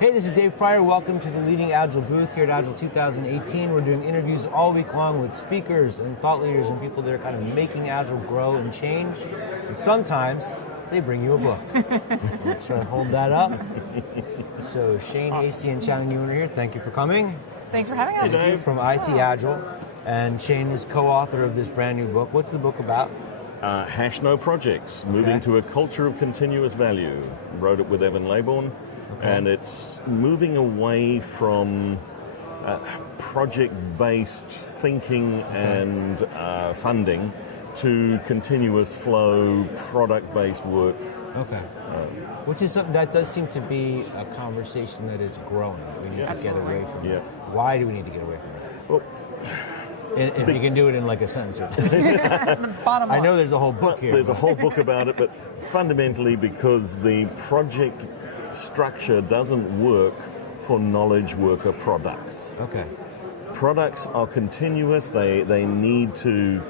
Hey, this is Dave Pryor. Welcome to the Leading Agile booth here at Agile 2018. We're doing interviews all week long with speakers and thought leaders and people that are kind of making Agile grow and change. And sometimes they bring you a book. Let's try to hold that up. So Shane, Hastie, and Shannon, Ewan are here. Thank you for coming. Thanks for having us. Thank you from IC Agile. And Shane is co-author of this brand new book. What's the book about? Hash No Projects, moving to a culture of continuous value. Wrote it with Ewan Laybourne. Okay. And it's moving away from project-based thinking and funding to continuous flow, product-based work. Okay. Which is something that does seem to be a conversation that is growing. We need to get away from it. Why do we need to get away from it? Well, if you can do it in like a sentence or two. Bottom line. I know there's a whole book here. There's a whole book about it, but fundamentally because the project structure doesn't work for knowledge worker products. Okay. Products are continuous. They need to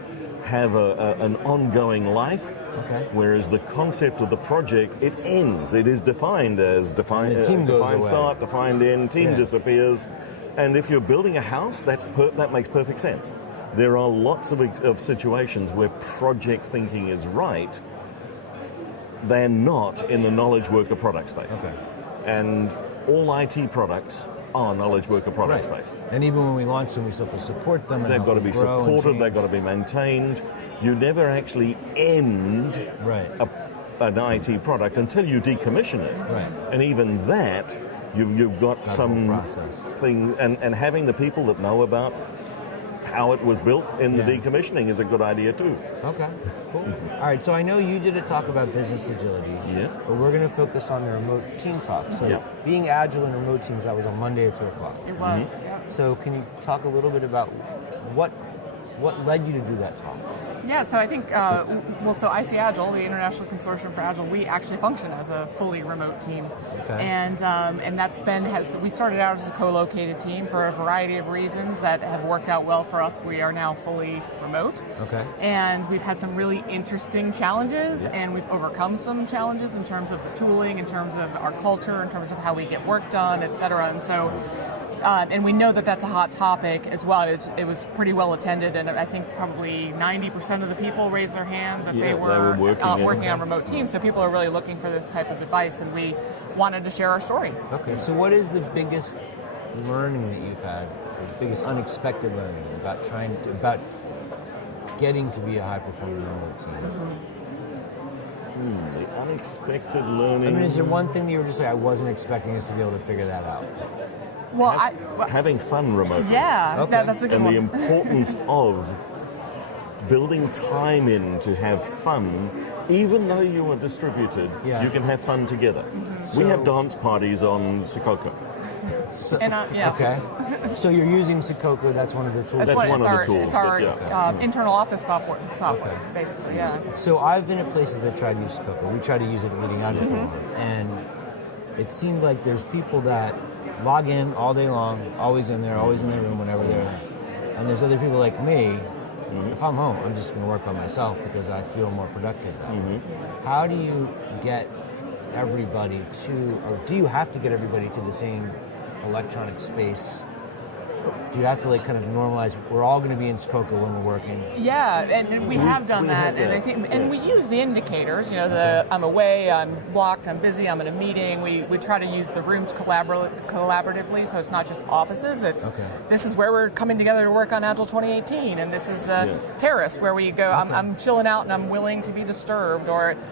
have an ongoing life. Okay. Whereas the concept of the project, it ends. It is defined as defined start, defined end. Team disappears. And if you're building a house, that makes perfect sense. There are lots of situations where project thinking is right. They're not in the knowledge worker product space. Okay. And all IT products are knowledge worker product space. And even when we launch them, we still have to support them. They've got to be supported, they've got to be maintained. You never actually end an IT product until you decommission it. Right. And even that, you've got some thing, and having the people that know about how it was built in the decommissioning is a good idea too. Okay, cool. All right, so I know you did a talk about business agility, but we're going to focus on the remote team talk. So being agile in remote teams, that was on Monday at 2 o'clock. It was. So can you talk a little bit about what led you to do that talk? Yeah, so I think, so IC Agile, the International Consortium for Agile, we actually function as a fully remote team. Okay. And that's we started out as a co-located team for a variety of reasons that have worked out well for us. We are now fully remote. Okay. And we've had some really interesting challenges, and we've overcome some challenges in terms of the tooling, in terms of our culture, in terms of how we get work done, et cetera. And so and we know that that's a hot topic as well. It was pretty well attended, and I think probably 90% of the people raised their hand that they were working on remote teams. So people are really looking for this type of advice, and we wanted to share our story. Okay, so what is the biggest learning that you've had, the biggest unexpected learning about getting to be a high-performing remote team? The unexpected learning. I mean, is there one thing that you were just like, I wasn't expecting us to be able to figure that out? Well, having fun remotely. Yeah, that's a good one. And the importance of building time in to have fun, even though you are distributed, you can have fun together. We have dance parties on Sococo. Okay. So you're using Sococo, that's one of the tools? That's one of the tools. It's our internal office software, basically, So I've been at places that try to use Sococo. We try to use it at LeadingAgile, and it seems like there's people that log in all day long, always in there, always in their room whenever they're in. And there's other people like me, if I'm home, I'm just going to work by myself because I feel more productive. How do you get everybody or do you have to get everybody to the same electronic space? Do you have to kind of normalize, we're all going to be in Sococo when we're working? Yeah, and we have done that, and I think, and we use the indicators, I'm away, I'm blocked, I'm busy, I'm in a meeting. We try to use the rooms collaboratively, so it's not just offices, this is where we're coming together to work on Agile 2018, and this is the terrace where we go, I'm chilling out and I'm willing to be disturbed,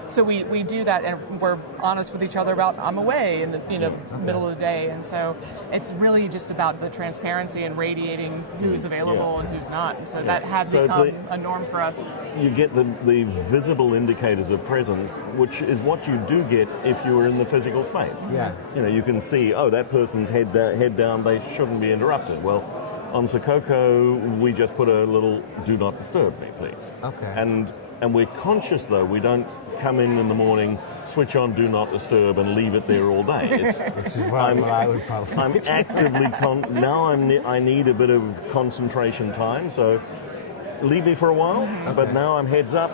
so we do that, and we're honest with each other about I'm away in the middle of the day, and so it's really just about the transparency and radiating who's available and who's not. And so that has become a norm for us. You get the visible indicators of presence, which is what you do get if you're in the physical space. Yeah. You can see, that person's head down, they shouldn't be interrupted. Well, on Sococo, we just put a little "Do not disturb me, please." Okay. And we're conscious, though, we don't come in the morning, switch on Do Not Disturb, and leave it there all day. Which is what I would probably I'm actively, I need a bit of concentration time, so leave me for a while, but now I'm heads up,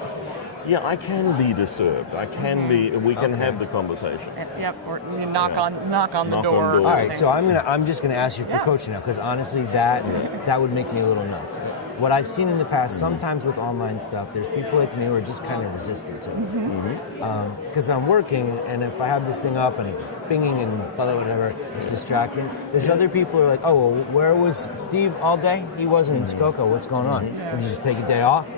yeah, I can be disturbed. I can be. We can have the conversation. Yep, or you knock on the Knock on door. door. All right, so I'm just gonna ask you for coaching now, because honestly, that would make me a little nuts. What I've seen in the past, sometimes with online stuff, there's people like me who are just kind of resistant to it. Because I'm working, and if I have this thing up and it's pinging and whatever, it's distracting. There's other people who are like, oh, well, where was Steve all day? He wasn't in Skoko. What's going on? Did you just take a day off?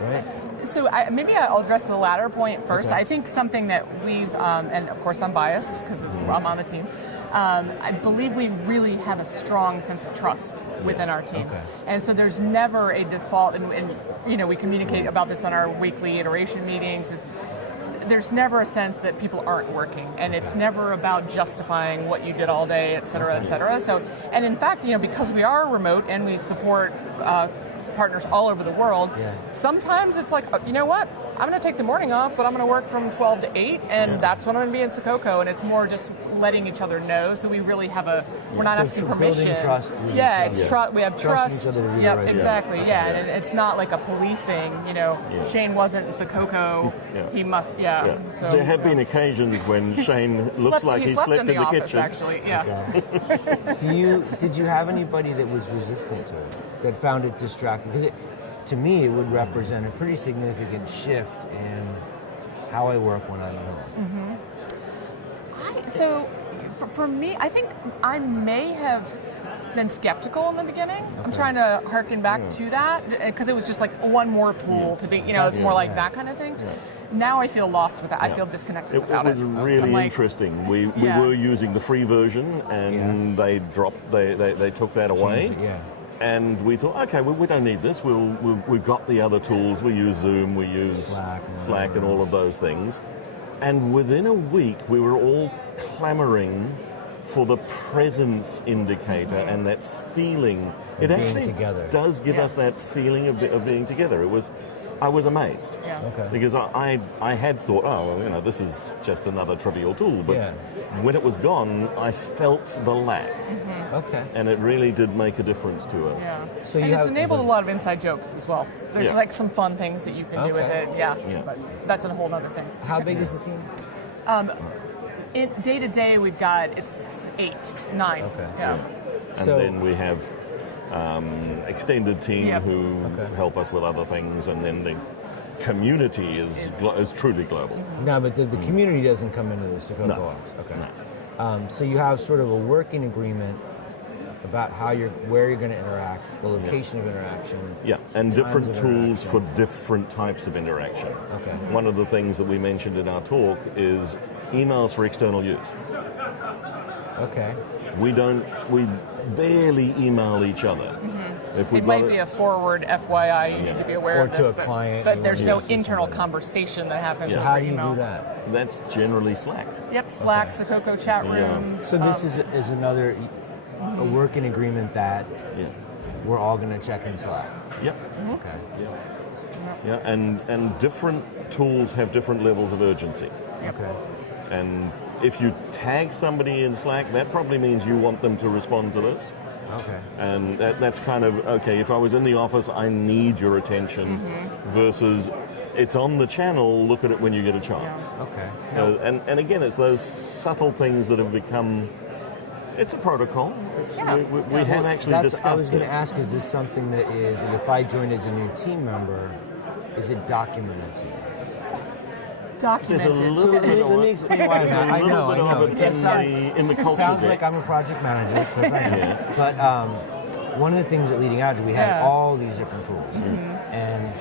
Right? So maybe I'll address the latter point first. I think something that we've, and of course I'm biased because I'm on the team, I believe we really have a strong sense of trust within our team. And so there's never a default, and you know, we communicate about this on our weekly iteration meetings, there's never a sense that people aren't working, and it's never about justifying what you did all day, et cetera, et cetera. So, and in fact, you know, because we are remote and we support partners all over the world, sometimes it's like, you know what, I'm going to take the morning off, but I'm going to work from 12 to 8, and that's when I'm going to be in Skoko, and it's more just letting each other know, so we really have we're not asking permission. Trust it's trust. We have trust. Yep, right. exactly. And it's not like a policing. You know, Shane wasn't in Skoko. He must. So there have been occasions when Shane looks like he slept in the office, kitchen. Actually, Did you have anybody that was resistant to it, that found it distracting? Because to me, it would represent a pretty significant shift in how I work when I'm at home. So, for me, I think I may have been skeptical in the beginning. I'm trying to harken back to that, because it was just like one more tool to be, you know, it's more like that kind of thing. Now I feel lost with that. I feel disconnected without it. It was really interesting. We were using the free version, and they took that away. And we thought, okay, we don't need this. We've got the other tools. We use Zoom, we use Slack and all of those things. And within a week, we were all clamoring for the presence indicator and that feeling. It actually does give us that feeling of being together. I was amazed because I had thought, oh, well, you know, this is just another trivial tool. But when it was gone, I felt the lack. And it really did make a difference to us. So it's enabled a lot of inside jokes as well. There's like some fun things that you can do with it. But that's a whole other thing. How big is the team? Day to day, we've got, it's 8, 9. And then we have extended team who help us with other things, and then the community is truly global. No, but the community doesn't come into the Skoko office. So you have sort of a working agreement about where you're going to interact, the location of interaction. And different tools for different types of interaction. One of the things that we mentioned in our talk is emails for external use. We barely email each other. It might be a forward FYI, you need to be aware of this. Or to a client. But there's no internal conversation that happens over How do you email. do that? That's generally Slack. Slack, Skoko chat rooms. So this is another a working agreement that we're all going to check in Slack. And different tools have different levels of urgency. And if you tag somebody in Slack, that probably means you want them to respond to this. And that's kind of, if I was in the office, I need your attention, versus it's on the channel, look at it when you get a chance. So, and again, it's those subtle things that have become, it's a protocol. We have actually discussed it. I was going to ask, is this something that is, if I join as a new team member, is it documented? Documented. There's a little bit of me explain why I know. in the culture. Sounds like I'm a project manager, because I am. But one of the things at LeadingAgile, we have all these different tools, and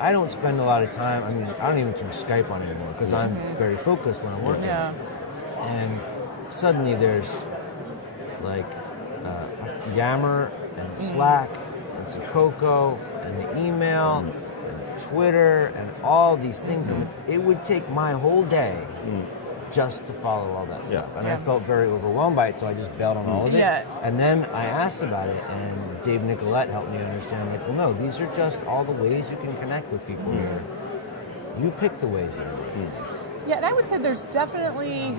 I don't spend a lot of time. I mean, I don't even turn Skype on anymore because I'm very focused when I'm working. And suddenly there's like Yammer and Slack and Skoko and the email. Twitter and all these things. It would take my whole day just to follow all that stuff. And I felt very overwhelmed by it, so I just bailed on all of it. And then I asked about it, and Dave Nicolette helped me understand, like, well, no, these are just all the ways you can connect with people here. You pick the ways that and I would say there's definitely,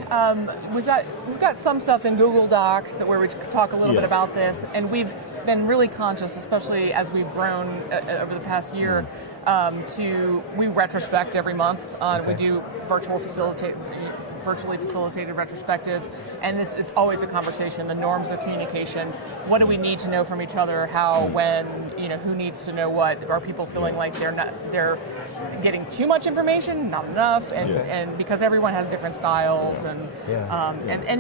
we've got some stuff in Google Docs where we talk a little bit about this, and we've been really conscious, especially as we've grown over the past year, we retrospect every month. Okay. We do virtually facilitated retrospectives, and it's always a conversation. The norms of communication. What do we need to know from each other? How, when, who needs to know what? Are people feeling like they're getting too much information, not enough, and because everyone has different styles, and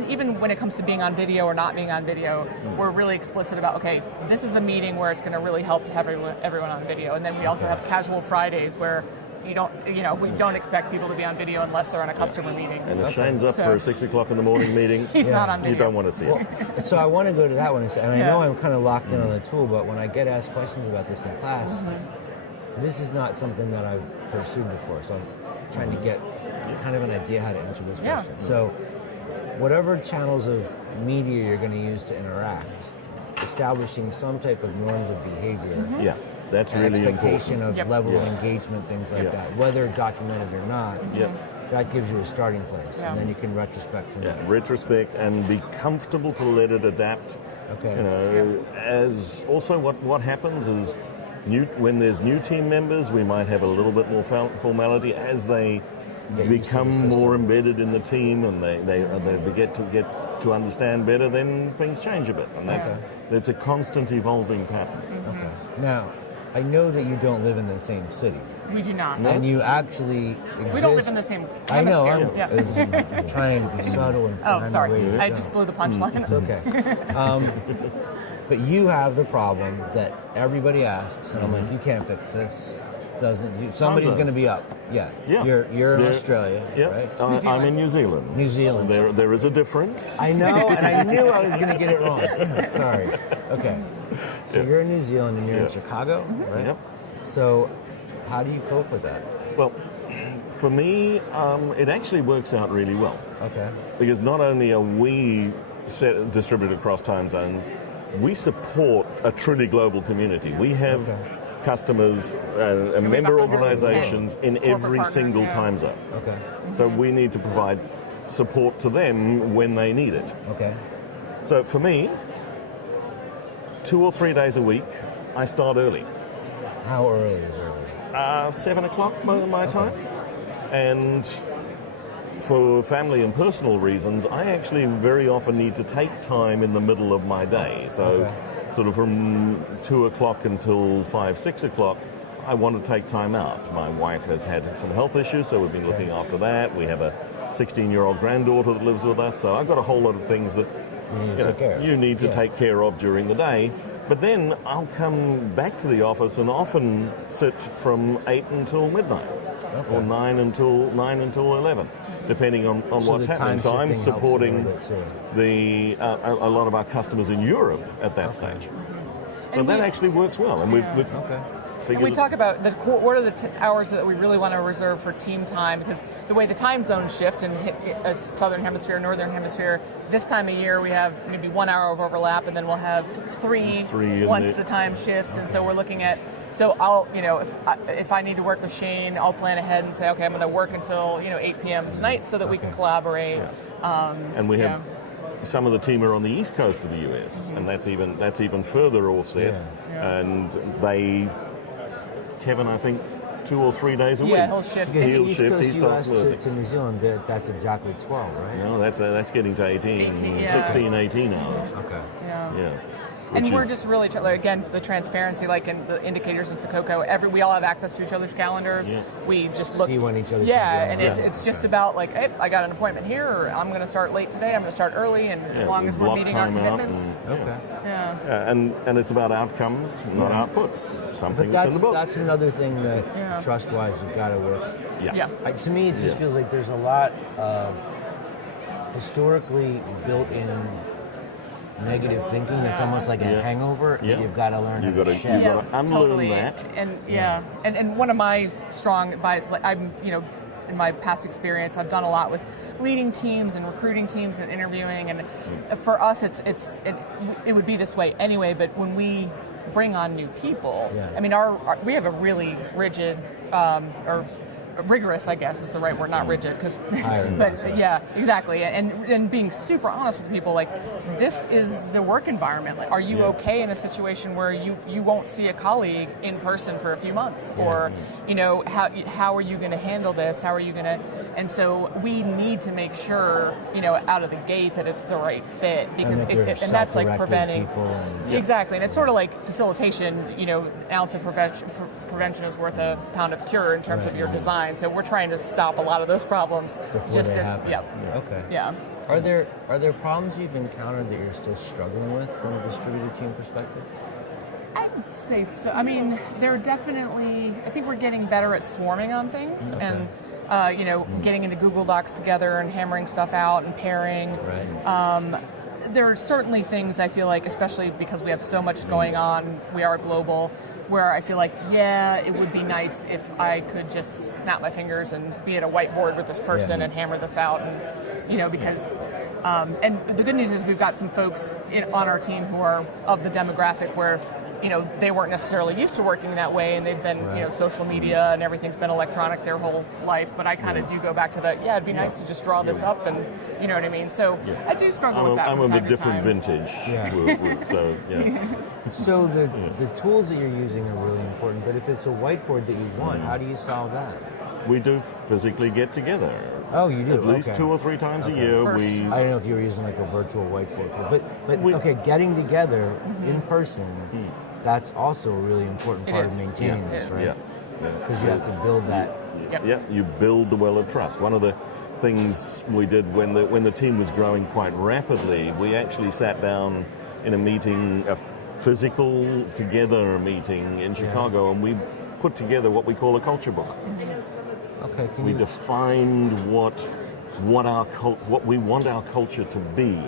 even when it comes to being on video or not being on video, we're really explicit about, okay, this is a meeting where it's going to really help to have everyone on video, and then we also have casual Fridays where we don't expect people to be on video unless they're on a customer meeting. And if Shane's up for a 6 o'clock in the morning meeting, he's not on video. You don't want to see it. So I want to go to that one, and I know I'm kind of locked in on the tool, but when I get asked questions about this in class, this is not something that I've pursued before, so I'm trying to get kind of an idea how to answer this question. So whatever channels of media you're going to use to interact, establishing some type of norms of behavior. Yeah, that's really expectation important. of level of engagement, things like that, whether documented or not. That gives you a starting place, and then you can retrospect from there. Retrospect and be comfortable to let it adapt. Okay. As also what happens is when there's new team members, we might have a little bit more formality as they become more embedded in the team and they get to understand better. Then things change a bit, and that's a constant evolving pattern. Okay. Now, I know that you don't live in the same city. We do not. And you actually exist. We don't live in the same I know. hemisphere. I'm trying to be subtle and Oh, sorry. find a way I just blew the punchline. It's okay. But you have the problem that everybody asks, and I'm like, you can't fix this. Somebody's going to be up. Yeah. You're in Australia, right? I'm in New Zealand. New Zealand. There is a difference. I know, and I knew I was going to get it wrong. Sorry. Okay. So you're in New Zealand and you're in Chicago, right? Yep. So how do you cope with that? Well, for me, it actually works out really well. Okay. Because not only are we distributed across time zones, we support a truly global community. We have customers and member organizations in every single time zone. Okay. So we need to provide support to them when they need it. Okay. So for me, 2 or 3 days a week, I start early. How early is early? 7 o'clock my time. And for family and personal reasons, I actually very often need to take time in the middle of my day. So sort of from 2 o'clock until 5, 6 o'clock, I want to take time out. My wife has had some health issues, so we've been looking after that. We have a 16-year-old granddaughter that lives with us, so I've got a whole lot of things that you need to take care of during the day. But then I'll come back to the office and often sit from 8 until midnight, or 9 until 11, depending on what's happening. So I'm supporting a lot of our customers in Europe at that stage. So and that actually works well, and we've and we talk about what are the hours that we really want to reserve for team time, because the way the time zones shift in Southern Hemisphere, Northern Hemisphere, this time of year we have maybe 1 hour of overlap, and then we'll have three once the time shifts. And so we're looking at, I'll, if I need to work with Shane, I'll plan ahead and say, okay, I'm going to work until 8 p.m. tonight so that we can collaborate. And we have some of the team are on the east coast of the US, and that's even further offset. And Kevin, I think, 2 or 3 days a week. Yeah, he'll shift. He'll shift. He starts to New Zealand, that's exactly 12, right? No, that's getting to 18 16, 18 hours. Okay. Yeah. And we're just really, again, the transparency, like in the indicators in Sococo, we all have access to each other's calendars. Yeah. We just look. See when each other's it's just about like, hey, I got an appointment here, or I'm going to start late today, I'm going to start early, and as long as we're meeting our commitments. And it's about outcomes, not outputs. Something that's in the book. That's another thing that trust-wise you've got to work. To me, it just feels like there's a lot of historically built-in negative thinking that's almost like a hangover. You've got to learn how to shed. You've got to unlearn that. And one of my strong bias, like I'm, in my past experience, I've done a lot with leading teams and recruiting teams and interviewing, and for us, it would be this way anyway. But when we bring on new people, I mean, we have a really rigid or rigorous, I guess is the right word, not rigid, because but yeah, exactly, and being super honest with people, like, this is the work environment. Like, are you okay in a situation where you won't see a colleague in person for a few months, or how are you going to handle this? How are you going to? And so we need to make sure, out of the gate that it's the right fit, because and that's like preventing exactly, and it's sort of like facilitation. An ounce of prevention is worth a pound of cure in terms of your design. So we're trying to stop a lot of those problems before they happen. Okay. Yeah. Are there problems you've encountered that you're still struggling with from a distributed team perspective? I would say so. I mean, there are definitely. I think we're getting better at swarming on things, and getting into Google Docs together and hammering stuff out and pairing. Right. There are certainly things I feel like, especially because we have so much going on, we are global, where I feel like, it would be nice if I could just snap my fingers and be at a whiteboard with this person and hammer this out, and because. And the good news is we've got some folks on our team who are of the demographic where they weren't necessarily used to working that way, and they've been, social media and everything's been electronic their whole life. But I kind of do go back to that. Yeah, it'd be nice to just draw this up, and you know what I mean. So I do struggle with that. I'm of a different vintage. So the tools that you're using are really important. But if it's a whiteboard that you want, how do you solve that? We do physically get together. Oh, you do? At least 2 or 3 times a year. First. I don't know if you were using like a virtual whiteboard tool, but getting together in person. That's also a really important part of maintaining this, right? Because you have to build that. You build the well of trust. One of the things we did when the team was growing quite rapidly, we actually sat down in a meeting, a physical together meeting in Chicago, and we put together what we call a culture book. Okay. We defined what we want our culture to be,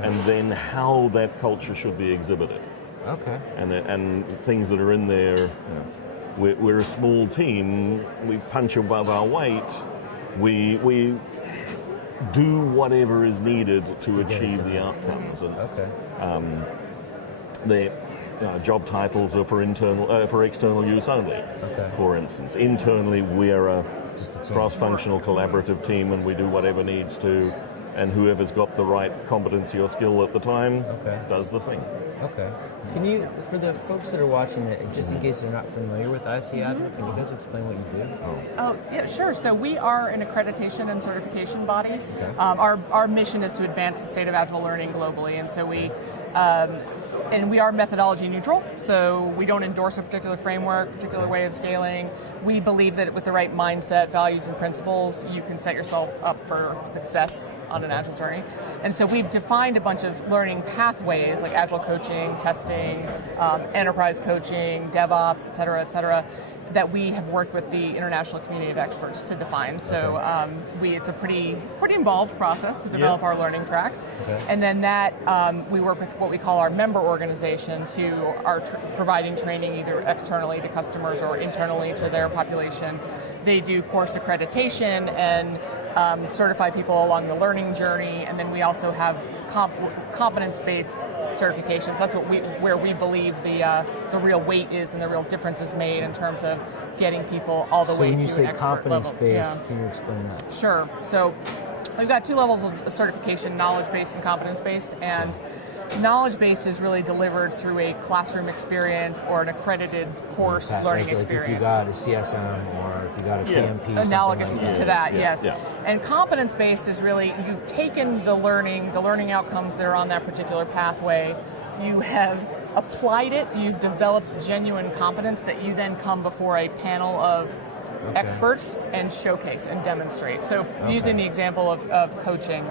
and then how that culture should be exhibited. Okay. And things that are in there. We're a small team. We punch above our weight. We do whatever is needed to achieve the outcomes. And the job titles are for external use only. For instance, internally we are a cross-functional collaborative team, and we do whatever needs to. And whoever's got the right competency or skill at the time does the thing. Okay. Can you, for the folks that are watching it, just in case they're not familiar with Agile, can you guys explain what you do? Oh, yeah, sure. So we are an accreditation and certification body. Our mission is to advance the state of Agile learning globally, and so we are methodology neutral, so we don't endorse a particular framework, particular way of scaling. We believe that with the right mindset, values, and principles, you can set yourself up for success on an Agile journey. And so we've defined a bunch of learning pathways like Agile coaching, testing, enterprise coaching, DevOps, et cetera, that we have worked with the international community of experts to define. So it's a pretty involved process to develop our learning tracks. And then that we work with what we call our member organizations, who are providing training either externally to customers or internally to their population. They do course accreditation and certify people along the learning journey, and then we also have competence-based certifications. That's where we believe the real weight is and the real difference is made in terms of getting people all the way to an expert level. So when you say competence-based, can you explain that? Sure. So we've got 2 levels of certification: knowledge-based and competence-based. And knowledge-based is really delivered through a classroom experience or an accredited course learning experience. If you got a CSM or if you got a PMP. Analogous like to that, yes. And competence-based is really, you've taken the learning outcomes that are on that particular pathway, you have applied it, you've developed genuine competence that you then come before a panel of experts and showcase and demonstrate. So using the example of coaching,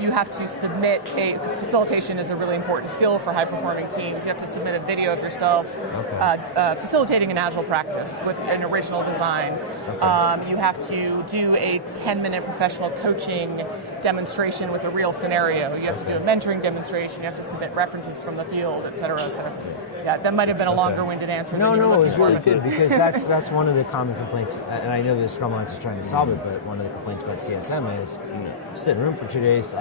you have to submit facilitation is a really important skill for high-performing teams. You have to submit a video of yourself facilitating an Agile practice with an original design. You have to do a 10-minute professional coaching demonstration with a real scenario. You have to do a mentoring demonstration. You have to submit references from the field, et cetera. So, that might have been a longer-winded answer. No, it was really good, because that's one of the common complaints, and I know the Scrum Alliance is trying to solve it, but one of the complaints about CSM is you sit in a room for 2 days,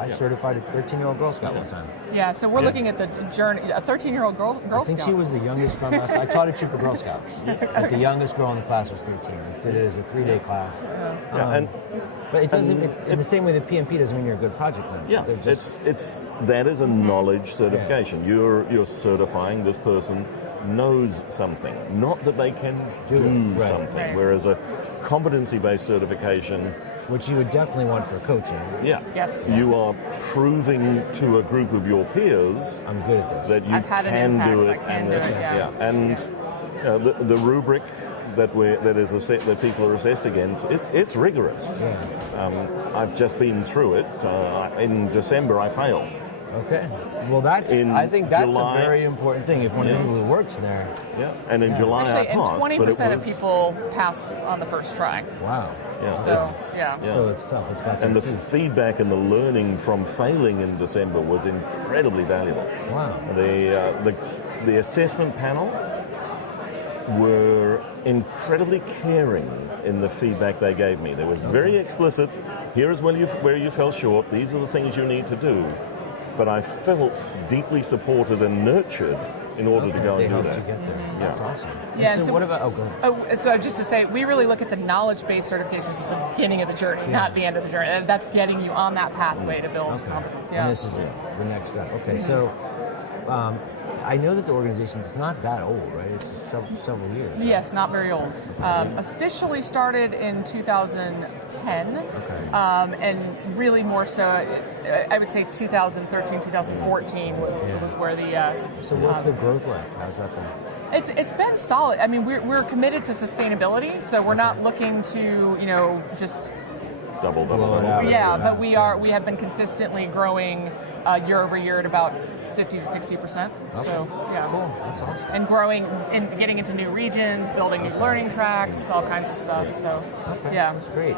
I certified a 13-year-old Girl Scout one time. Yeah, so we're looking at the journey. A 13-year-old Girl I think Scout. she was the youngest Scrum Master. I taught a troop of Girl Scouts, but the youngest girl in the class was 13. I did it as a 3-day class. But it doesn't. In the same way that PMP doesn't mean you're a good project manager. Yeah, it's that is a knowledge certification. You're certifying this person knows something, not that they can do something. Right. Whereas a competency-based certification, which you would definitely want for coaching. Yes. You are proving to a group of your peers, I'm good at this, that you I've had an can impact. do it. I can do it. Yeah. And the rubric that people are assessed against, it's rigorous. I've just been through it. In December, I failed. Okay. Well, I think that's July, a very important thing. If one of the people who works there. Yeah. And in July, actually, I passed. And 20% of people pass on the first try. Wow. Yeah. So it's tough. It's got some and the teeth. feedback and the learning from failing in December was incredibly valuable. Wow. The assessment panel were incredibly caring in the feedback they gave me. They was very explicit. Here is where you fell short. These are the things you need to do. But I felt deeply supported and nurtured in order to go and do that. You get there. That's awesome. Yeah. And so what about? Go ahead. So just to say, we really look at the knowledge-based certifications as the beginning of the journey, not the end of the journey. And that's getting you on that pathway to build competence. Yeah. And this is the next step. Okay. So. I know that the organization is not that old, right? It's several years. Right? Yes, not very old. Officially started in 2010, and really more so, I would say 2013, 2014 was where the. So what's the growth like? How's that been? It's been solid. I mean, we're committed to sustainability, so we're not looking to just double. Yeah, but we have been consistently growing year over year at about 50 to 60%. Okay. So yeah, cool. That's awesome. And growing and getting into new regions, building new learning tracks, all kinds of stuff. So yeah, that's great.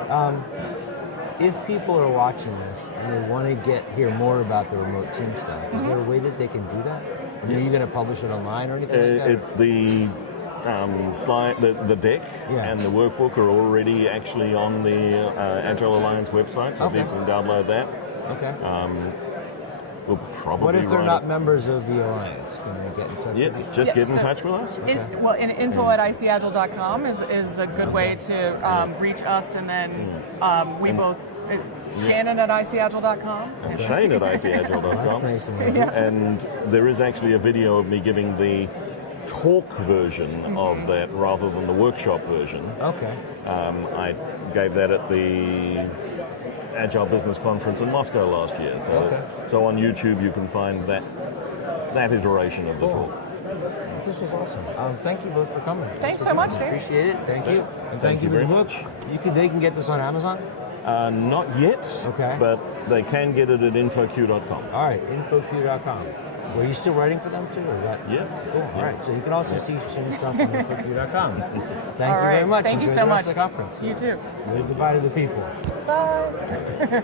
If people are watching this and they want to hear more about the remote team stuff, is there a way that they can do that? I mean, are you going to publish it online or anything like that? The deck and the workbook are already actually on the Agile Alliance website, so people can download that. Okay. We'll probably what if they're not members of the Alliance? Can they get in touch with you? Just get in touch with us. info@icagile.com is a good way to reach us, and then we both, Shannon at icagile.com. And Shane at icagile.com. That's nice to know. And there is actually a video of me giving the talk version of that rather than the workshop version. Okay. I gave that at the Agile Business Conference in Moscow last year. So on YouTube you can find that iteration of the talk. This was awesome. Thank you both for coming. Thanks so much, Dave. Appreciate it. Thank you. And thank you very for the book. much. They can get this on Amazon? Not yet. Okay. But they can get it at infoq.com. All right, infoq.com. Were you still writing for them too, or is that? Yeah. Cool. All right. So you can also see Shane's stuff on infoq.com. Thank you right. very much. Thank you Enjoy so the rest much. of the conference. You too. Goodbye to the people. Bye.